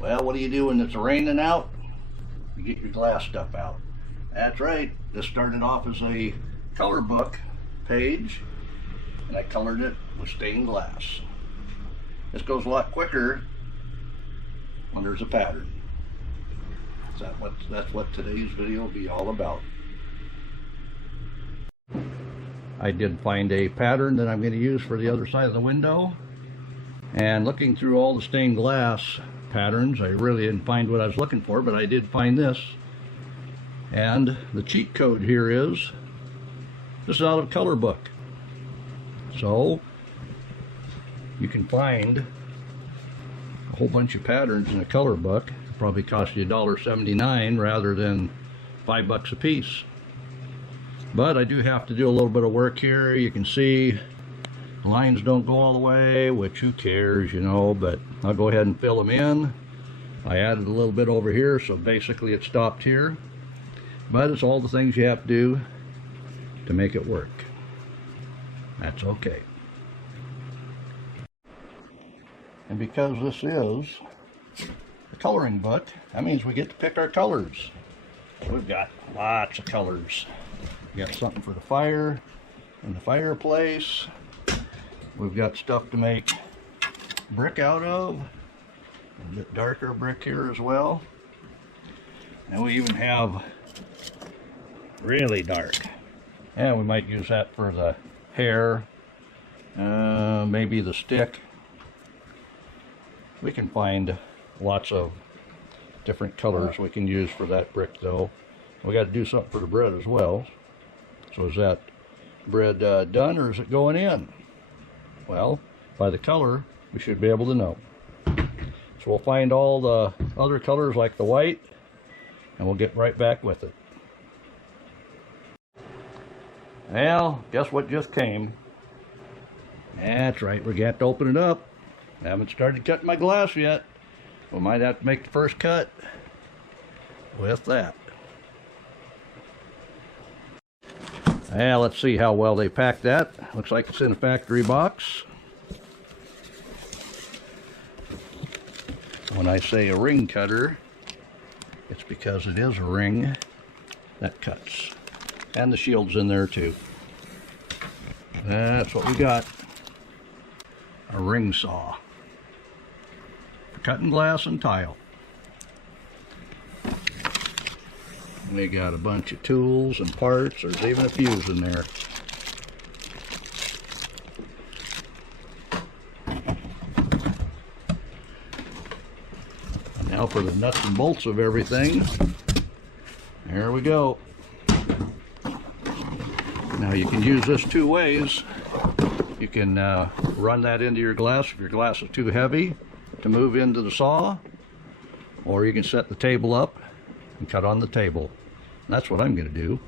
Well, what do you do when it's raining out? You get your glass stuff out. That's right. This started off as a color book page, and I colored it with stained glass. This goes a lot quicker when there's a pattern. That's what today's video will be all about. I did find a pattern that I'm going to use for the other side of the window, and looking through all the stained glass patterns, I really didn't find what I was looking for, but I did find this. And the cheat code here is, this is out of color book. So you can find a whole bunch of patterns in a color book. It'll probably cost you $1.79 rather than $5 a piece. But I do have to do a little bit of work here. You can see the lines don't go all the way, which who cares, you know, but I'll go ahead and fill them in. I added a little bit over here, so basically it stopped here. But it's all the things you have to do to make it work. That's okay. And because this is a coloring book, that means we get to pick our colors. We've got lots of colors. We got something for the fire and the fireplace. We've got stuff to make brick out of. A bit darker brick here as well. And we even have really dark. And we might use that for the hair, maybe the stick. We can find lots of different colors we can use for that brick though. We got to do something for the bread as well. So is that bread done, or is it going in? Well, by the color we should be able to know. So we'll find all the other colors like the white, and we'll get right back with it. Well, guess what just came? That's right, we got to open it up. I haven't started cutting my glass yet. We might have to make the first cut with that. Well, let's see how well they packed that. Looks like it's in a factory box. When I say a ring cutter, it's because it is a ring that cuts. And the shield's in there too. That's what we got. A ring saw. For cutting glass and tile. We got a bunch of tools and parts. There's even a fuse in there. Now for the nuts and bolts of everything. There we go. Now you can use this two ways. You can run that into your glass if your glass is too heavy to move into the saw, or you can set the table up and cut on the table. That's what I'm going to do.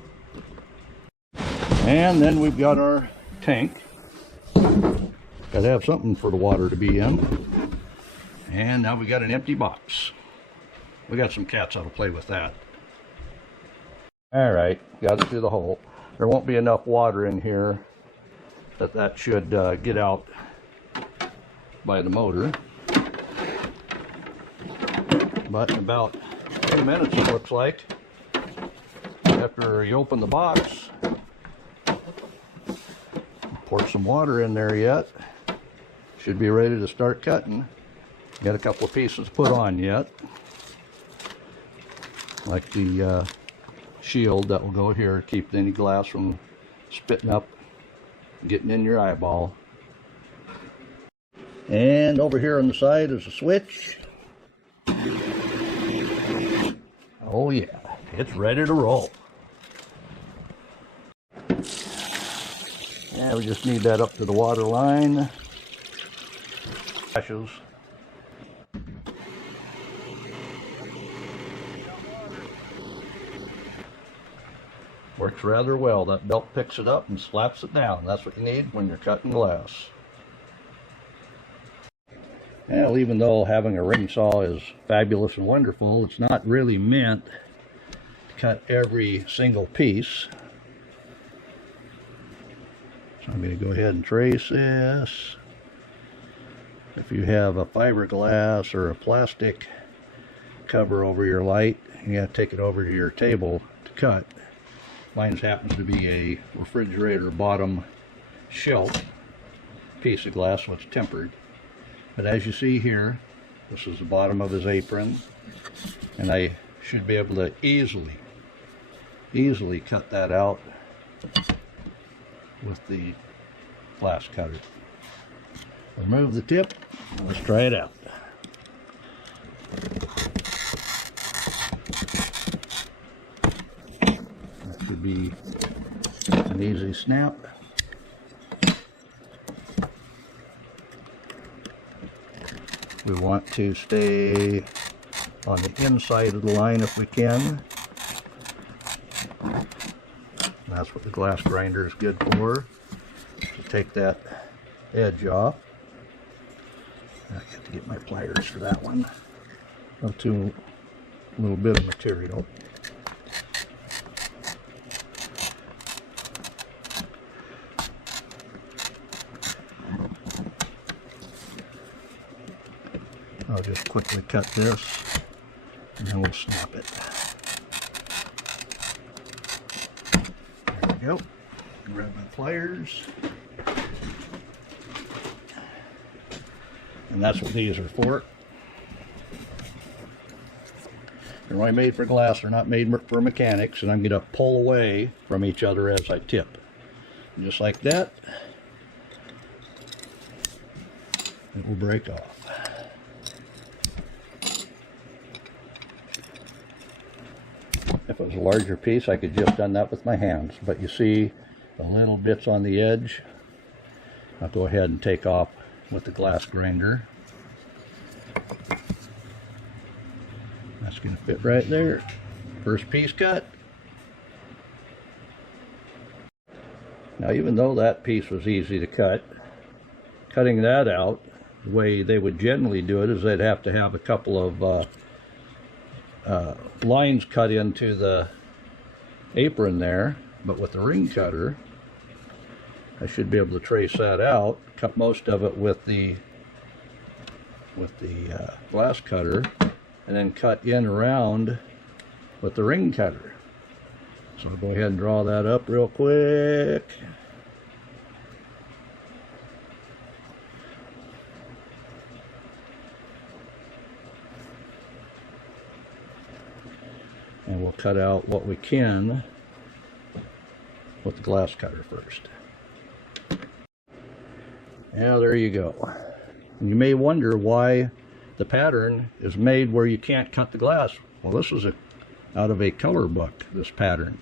And then we've got our tank. Got to have something for the water to be in. And now we got an empty box. We got some cats that'll play with that. All right, got it through the hole. There won't be enough water in here that should get out by the motor. But in about 10 minutes, it looks like, after you open the box, pour some water in there yet, should be ready to start cutting. Got a couple of pieces to put on yet, like the shield that will go here to keep any glass from spitting up, getting in your eyeball. And over here on the side is a switch. Oh yeah, it's ready to roll. Yeah, we just need that up to the water line. Ashes. Works rather well. That belt picks it up and slaps it down. That's what you need when you're cutting glass. Well, even though having a ring saw is fabulous and wonderful, it's not really meant to cut every single piece. So I'm going to go ahead and trace this. If you have a fiberglass or a plastic cover over your light. You got to take it over to your table to cut. Mine happens to be a refrigerator bottom shelf piece of glass, so it's tempered. But as you see here, this is the bottom of his apron, and I should be able to easily cut that out with the glass cutter. Remove the tip, and let's try it out. That should be an easy snap. We want to stay on the inside of the line if we can. That's what the glass grinder is good for, to take that edge off. I got to get my pliers for that one. Up to a little bit of material. I'll just quickly cut this, and then we'll snap it. There we go. Grab my pliers. And that's what these are for. They're only made for glass, they're not made for mechanics, and I'm going to pull away from each other as I tip. And just like that, it will break off. If it was a larger piece, I could just done that with my hands, but you see the little bits on the edge. I'll go ahead and take off with the glass grinder. That's going to fit right there. First piece cut. Now, even though that piece was easy to cut, cutting that out, the way they would generally do it is they'd have to have a couple of lines cut into the apron there, but with the ring cutter I should be able to trace that out, cut most of it with the glass cutter, and then cut in around with the ring cutter. So I'll go ahead and draw that up real quick. And we'll cut out what we can with the glass cutter first. Yeah, there you go. And you may wonder why the pattern is made where you can't cut the glass. Well, this is out of a color book, this pattern.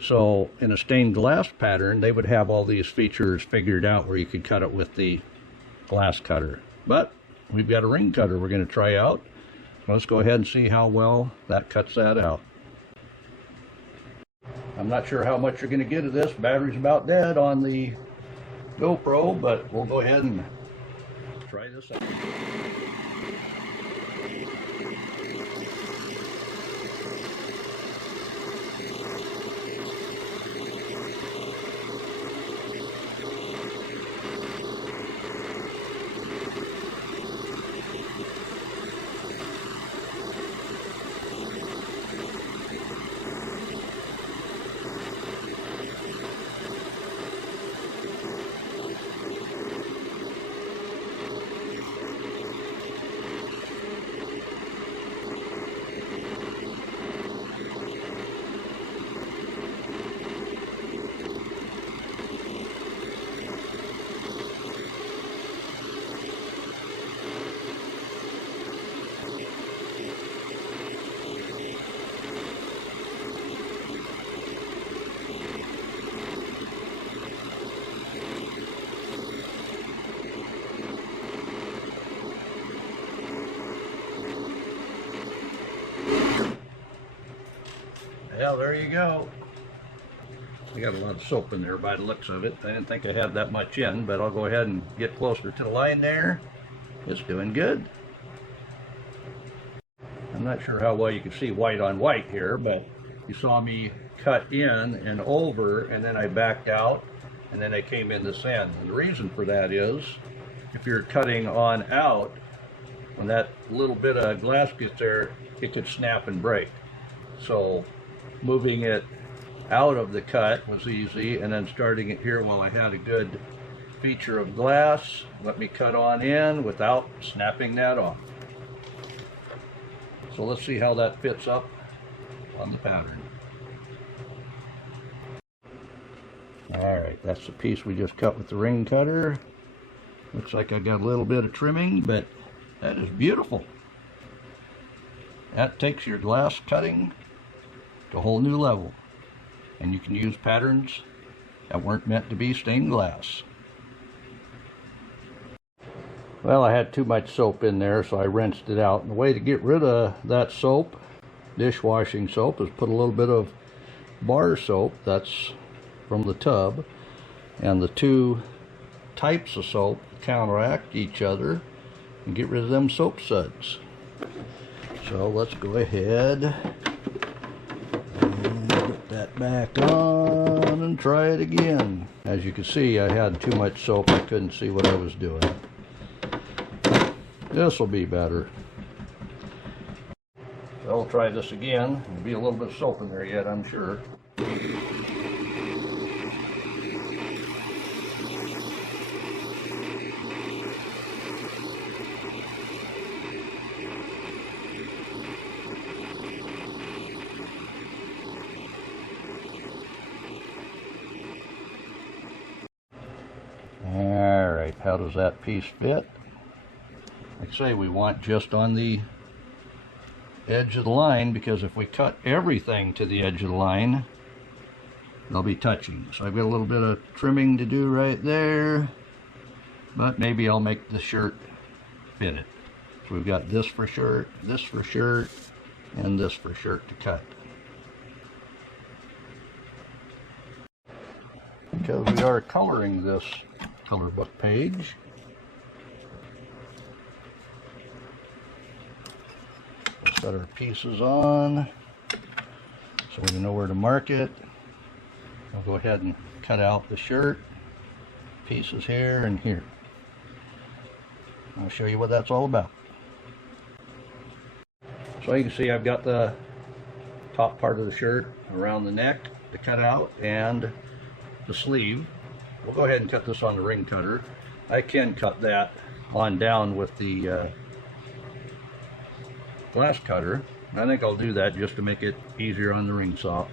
So in a stained glass pattern, they would have all these features figured out where you could cut it with the glass cutter. But we've got a ring cutter we're going to try out. Let's go ahead and see how well that cuts that out. I'm not sure how much you're going to get of this. Battery's about dead on the GoPro, but we'll go ahead and try this out. Yeah, there you go. I got a lot of soap in there by the looks of it. I didn't think I had that much in, but I'll go ahead and get closer to the line there. It's doing good. I'm not sure how well you can see white on white here, but you saw me cut in and over, and then I backed out, and then I came in this end. And the reason for that is, if you're cutting on out, when that little bit of glass gets there, it could snap and break. So moving it out of the cut was easy, and then starting it here while I had a good feature of glass let me cut on in without snapping that off. So let's see how that fits up on the pattern. Alright, that's the piece we just cut with the ring cutter. Looks like I got a little bit of trimming, but that is beautiful. That takes your glass cutting to a whole new level. And you can use patterns that weren't meant to be stained glass. Well, I had too much soap in there, so I rinsed it out. And the way to get rid of that soap, dishwashing soap, is put a little bit of bar soap. That's from the tub. And the two types of soap counteract each other and get rid of them soap suds. So let's go ahead and put that back on and try it again. As you can see, I had too much soap. I couldn't see what I was doing. This will be better. So I'll try this again. There'll be a little bit of soap in there yet, I'm sure. Alright, how does that piece fit? Like I say, we want just on the edge of the line, because if we cut everything to the edge of the line, they'll be touching. So I've got a little bit of trimming to do right there, but maybe I'll make the shirt fit it. So we've got this for shirt, and this for shirt to cut. Because we are coloring this color book page, set our pieces on so we know where to mark it. I'll go ahead and cut out the shirt pieces here and here. I'll show you what that's all about. So you can see I've got the top part of the shirt around the neck to cut out, and the sleeve. We'll go ahead and cut this on the ring cutter. I can cut that on down with the glass cutter. I think I'll do that just to make it easier on the ring saw.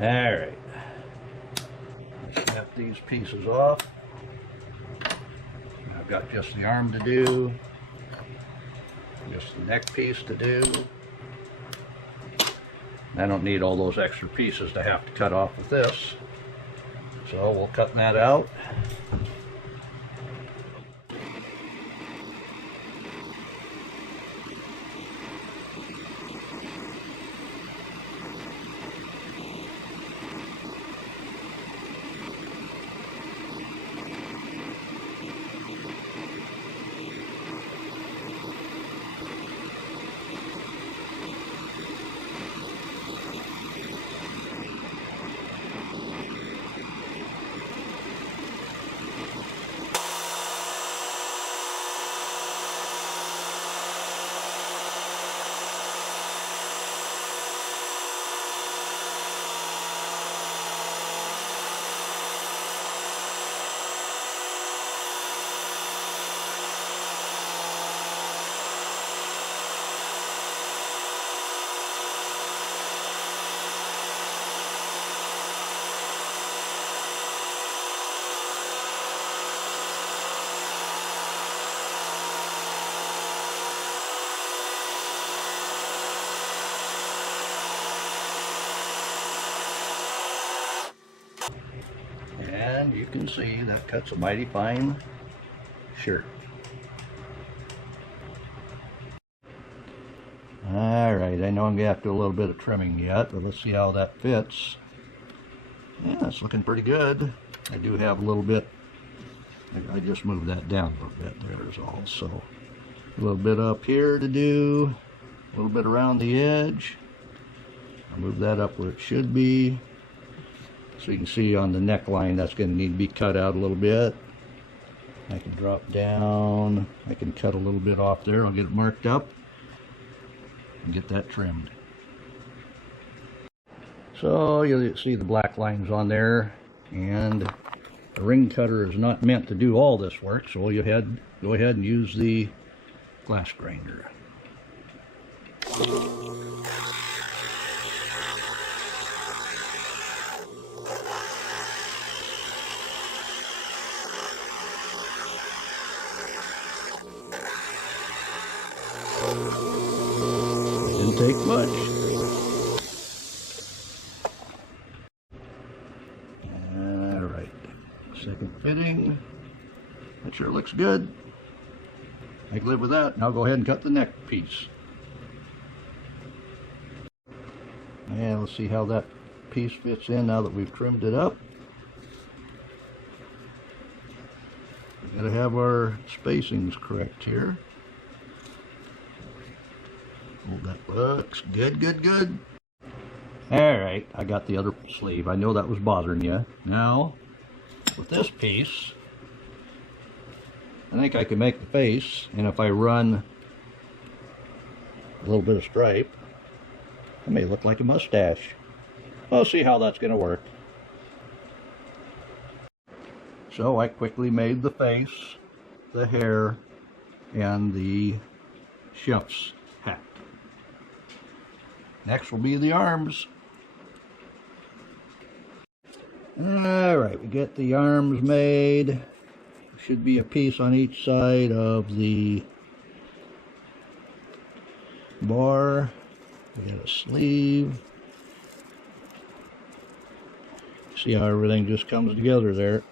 Alright, snap these pieces off. I've got just the arm to do, just the neck piece to do. I don't need all those extra pieces to have to cut off with this, so we'll cut that out. And you can see that cuts a mighty fine shirt. Alright, I know I'm going to have to do a little bit of trimming yet, but let's see how that fits. Yeah, it's looking pretty good. I do have a little bit, I just moved that down a little bit, there's all. So a little bit up here to do, a little bit around the edge. I'll move that up where it should be. So you can see on the neckline that's going to need to be cut out a little bit. I can drop down, I can cut a little bit off there, I'll get it marked up and get that trimmed. So you'll see the black lines on there, and the ring cutter is not meant to do all this work, so you go ahead and use the glass grinder. Didn't take much. Alright, second fitting. That sure looks good. I can live with that. Now go ahead and cut the neck piece. And let's see how that piece fits in now that we've trimmed it up. We gotta have our spacings correct here. Oh, that looks good, good, good. Alright, I got the other sleeve. I know that was bothering you. Now, with this piece, I think I can make the face, and if I run a little bit of stripe, it may look like a mustache. We'll see how that's going to work. So I quickly made the face, the hair, and the chef's hat. Next will be the arms. Alright, we get the arms made. Should be a piece on each side of the bar. We got a sleeve. See how everything just comes together there.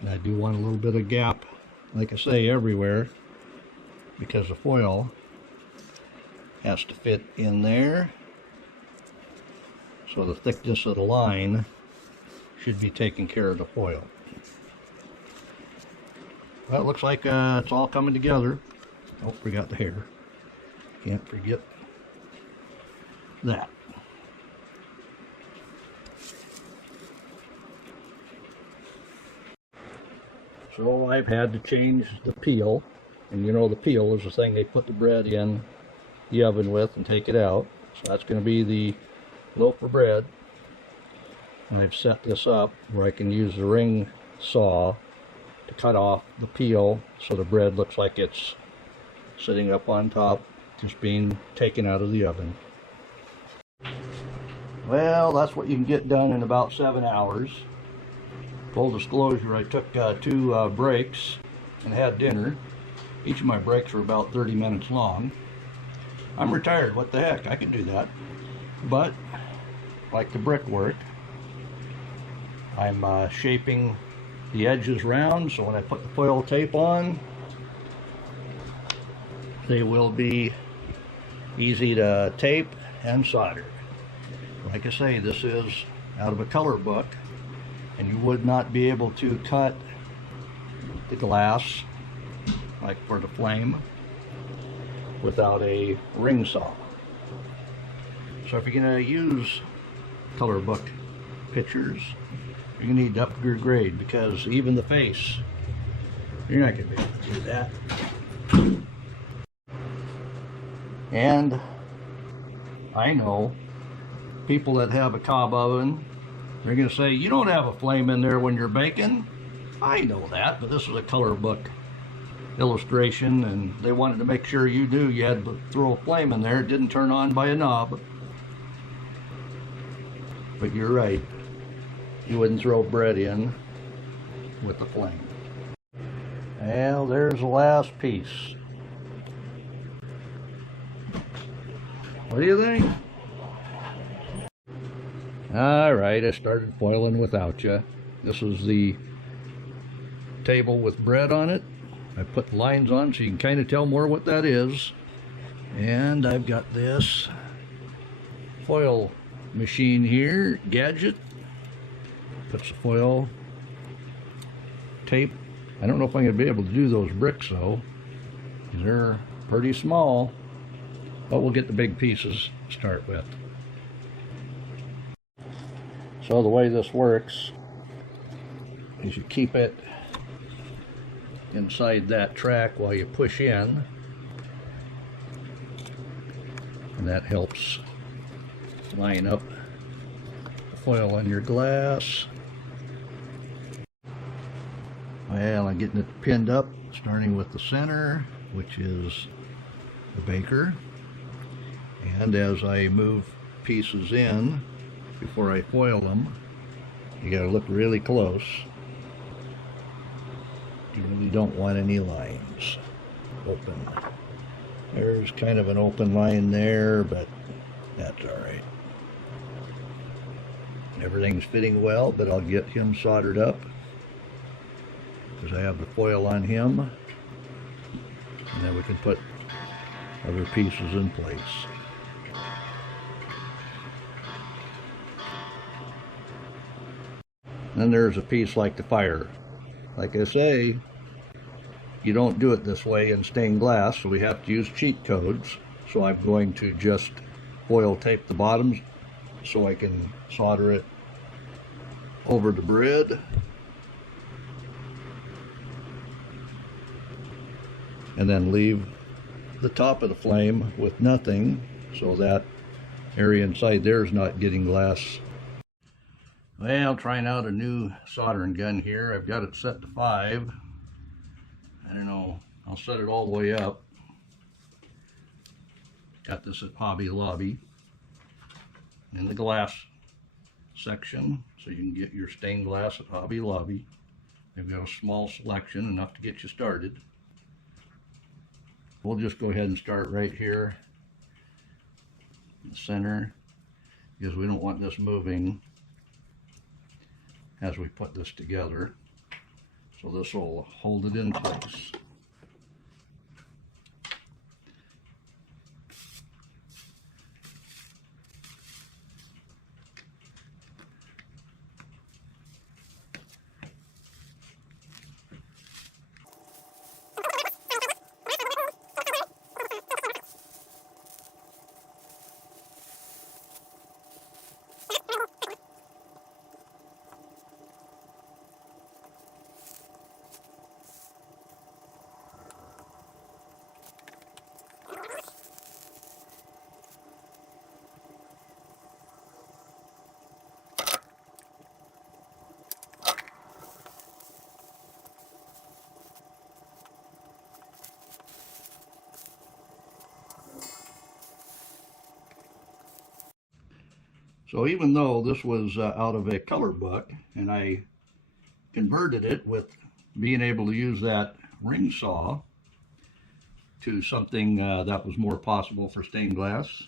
And I do want a little bit of gap, like I say, everywhere, because the foil has to fit in there. So the thickness of the line should be taking care of the foil. Well, it looks like it's all coming together. Oh, forgot the hair. Can't forget that. So I've had to change the peel, and you know the peel is the thing they put the bread in the oven with and take it out. So that's going to be the loaf of bread, and I've set this up where I can use the ring saw to cut off the peel so the bread looks like it's sitting up on top, just being taken out of the oven. Well, that's what you can get done in about 7 hours. Full disclosure, I took 2 breaks and had dinner. Each of my breaks were about 30 minutes long. I'm retired, what the heck, I can do that. But, like the brickwork, I'm shaping the edges round, so when I put the foil tape on, they will be easy to tape and solder. Like I say, this is out of a color book, and you would not be able to cut the glass, like for the flame, without a ring saw. So if you're going to use color book pictures, you're going to need to up your grade, because even the face, you're not going to be able to do that. And I know people that have a cob oven, they're going to say, you don't have a flame in there when you're baking. I know that, but this is a color book illustration, and they wanted to make sure you knew you had to throw a flame in there. It didn't turn on by a knob. But you're right, you wouldn't throw bread in with the flame. Well, there's the last piece. What do you think? Alright, I started foiling without you. This is the table with bread on it. I put lines on so you can kind of tell more what that is. And I've got this foil machine here, gadget. Puts the foil tape. I don't know if I'm going to be able to do those bricks though, because they're pretty small, but we'll get the big pieces to start with. So the way this works is you keep it inside that track while you push in, and that helps line up the foil on your glass. Well, I'm getting it pinned up, starting with the center, which is the baker, and as I move pieces in before I foil them, you got to look really close. You really don't want any lines open. There's kind of an open line there, but that's all right. Everything's fitting well, but I'll get him soldered up because I have the foil on him, and then we can put other pieces in place. Then there's a piece like the fire. Like I say, you don't do it this way in stained glass, so we have to use cheat codes. So I'm going to just foil tape the bottoms so I can solder it over the grid. And then leave the top of the flame with nothing, so that area inside there is not getting glass. Well, trying out a new soldering gun here. I've got it set to 5. I don't know, I'll set it all the way up. Got this at Hobby Lobby in the glass section, so you can get your stained glass at Hobby Lobby. They've got a small selection, enough to get you started. We'll just go ahead and start right here in the center, because we don't want this moving as we put this together. So this will hold it in place. So even though this was out of a color book, and I converted it with being able to use that ring saw to something that was more possible for stained glass,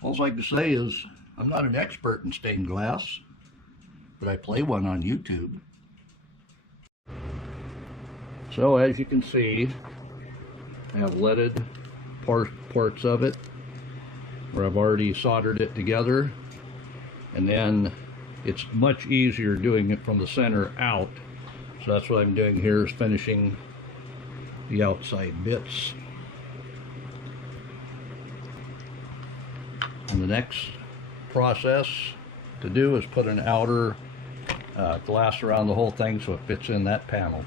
all I can say is I'm not an expert in stained glass, but I play one on YouTube. So as you can see, I have leaded parts of it where I've already soldered it together, and then it's much easier doing it from the center out. So that's what I'm doing here, is finishing the outside bits. And the next process to do is put an outer glass around the whole thing so it fits in that panel.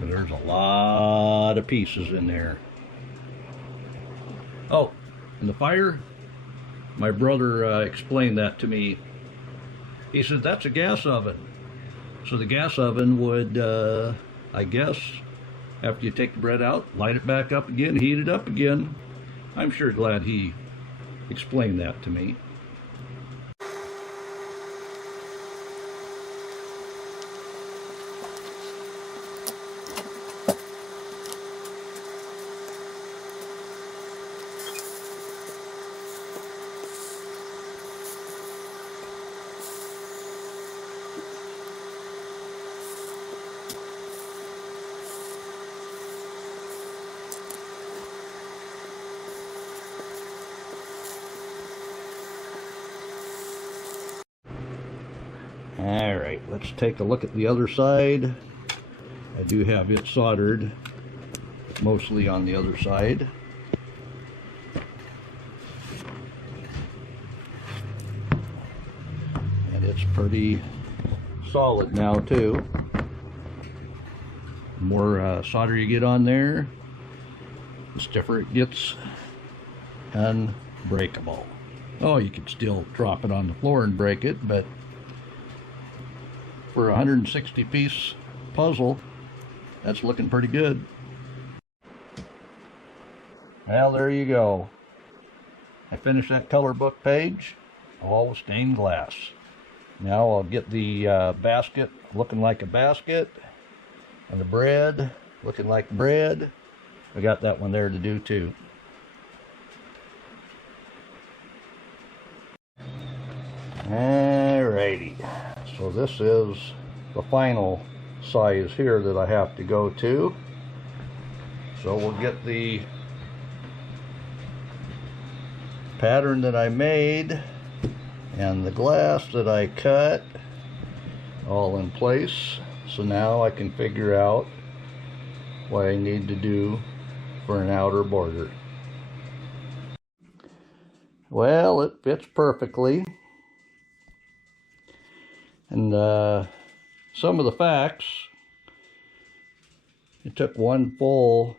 But there's a lot of pieces in there. Oh, and the fire, my brother explained that to me. He said that's a gas oven. So the gas oven would, I guess, after you take the bread out, light it back up again, heat it up again. I'm sure glad he explained that to me. let's take a look at the other side. I do have it soldered mostly on the other side. And it's pretty solid now too. The more solder you get on there, the stiffer it gets unbreakable. Oh, you could still drop it on the floor and break it, but for a 160 piece puzzle, that's looking pretty good. Well, there you go. I finished that color book page, all stained glass. Now I'll get the basket looking like a basket, and the bread looking like bread. I got that one there to do too. Alrighty, so this is the final size here that I have to go to. So we'll get the pattern that I made and the glass that I cut all in place. So now I can figure out what I need to do for an outer border. Well, it fits perfectly. And some of the facts: it took 1 full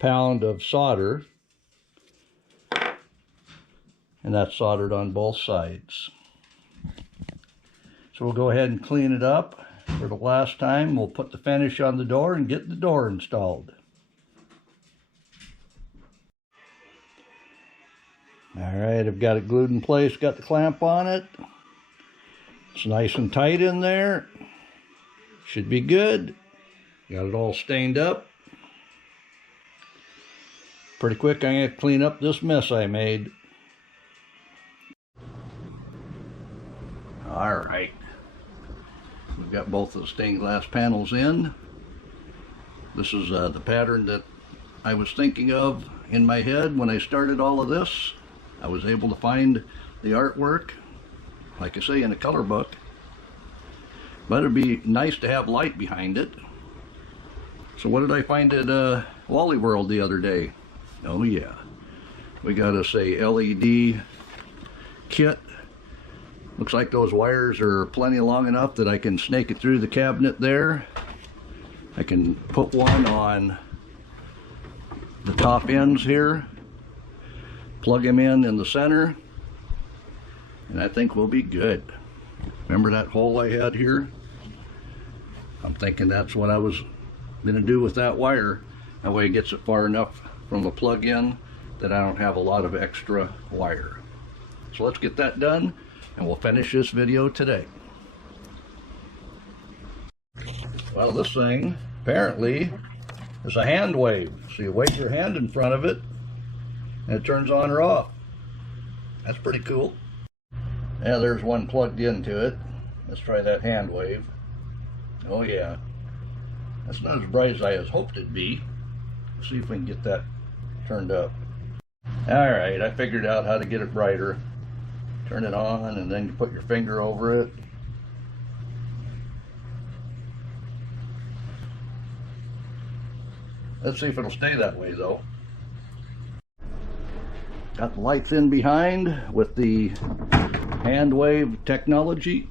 pound of solder, and that's soldered on both sides. So we'll go ahead and clean it up for the last time. We'll put the finish on the door and get the door installed. Alright, I've got it glued in place, got the clamp on it. It's nice and tight in there. Should be good. Got it all stained up. Pretty quick, I'm going to clean up this mess I made. Alright. We've got both of the stained glass panels in. This is the pattern that I was thinking of in my head when I started all of this. I was able to find the artwork, like I say, in a color book, but it'd be nice to have light behind it. So what did I find at Wally World the other day? Oh yeah, we got us a LED kit. Looks like those wires are plenty long enough that I can snake it through the cabinet there. I can put one on the top ends here, plug them in the center, and I think we'll be good. Remember that hole I had here? I'm thinking that's what I was going to do with that wire. That way it gets it far enough from the plug-in that I don't have a lot of extra wire. So let's get that done, and we'll finish this video today. Well, this thing apparently is a hand wave. So you wave your hand in front of it, and it turns on or off. That's pretty cool. Yeah, there's one plugged into it. Let's try that hand wave. Oh yeah, that's not as bright as I had hoped it'd be. Let's see if we can get that turned up. Alright, I figured out how to get it brighter. Turn it on, and then you put your finger over it. Let's see if it'll stay that way though. Got the lights in behind with the hand wave technology.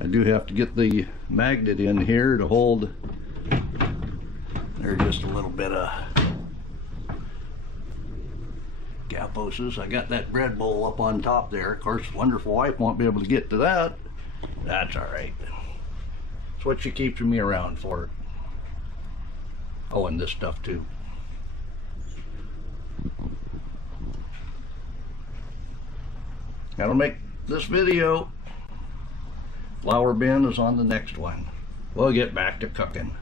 I do have to get the magnet in here to hold. There's just a little bit of gap poses. I got that bread bowl up on top there. Of course, wonderful wife won't be able to get to that. That's alright. That's what she keeps me around for. Oh, and this stuff too. That'll make this video. Flour bin is on the next one. We'll get back to cooking.